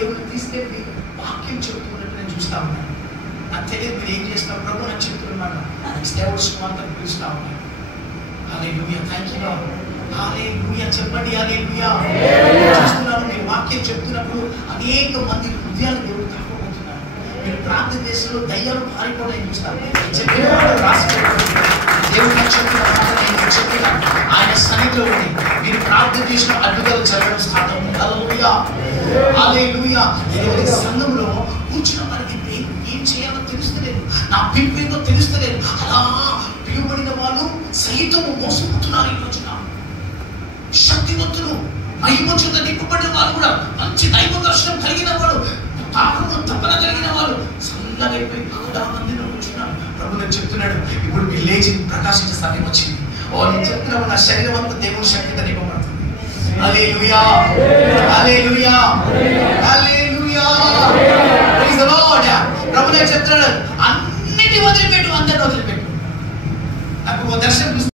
దేవుని తీసుకెళ్ళి వాక్యం చెప్తున్నట్టు నేను చూస్తా ఉన్నాను. నాకు తెలియదు మీరు ఏం చేస్తున్నారు, ప్రభు నాకు చెప్తున్నమాట. దేవుడు సువార్తను పిలుస్తా ఉన్నాను. హల్లెలూయా, థాంక్యూ లార్డ్. హల్లెలూయా, చెప్పండి హల్లెలూయా. చూస్తున్నాను మీరు వాక్యం చెప్తున్నప్పుడు అనేక మంది హృదయాలు దేవుడు తాకబోతున్నారు. మీరు ప్రార్థన చేసిన దయ్యాలు పారిపోవడం చూస్తాను. చెప్పిన మాట రాసుకోండి. దేవుడు చెప్తున్న మాట నేను చెప్తున్నాను. ఆయన సన్నిధిలో ఉండి మీరు ప్రార్థన చేసిన అద్భుతాలు జరగడం స్టార్ట్ అవుతుంది. హల్లెలూయా, హల్లెలూయా. ఈ సంఘంలో కూర్చున్న వారికి ఏం చేయాలో తెలుస్తలేదు, నా పిలుపు ఏదో తెలుస్తలేదు. అలా పిలువబడిన వాళ్ళు సైతము మోసపోతున్నారు. ఈ రోజున శక్తివంతులు మహిమ చేత నింపబడిన వాళ్ళు కూడా, మంచి దైవ దర్శనం కలిగిన వాడు, తాకము తప్పన కలిగిన వాళ్ళు చల్లగైపోయి చాలా మందిలో కూర్చున్నారు. ప్రభు చెప్తున్నాడు, ఇప్పుడు మీరు లేచి ప్రకాశించే సమయం వచ్చింది. నేను చెప్తున్నాము, నా శరీరం అంతా దేవుని శక్తితో నింపబడుతుంది. Hallelujah, hallelujah, hallelujah. Praise the lord. ప్రభు చెప్తున్నాడు, అన్నిటి వదిలిపెట్టు, అందరిని వదిలిపెట్టు. నాకు దర్శనం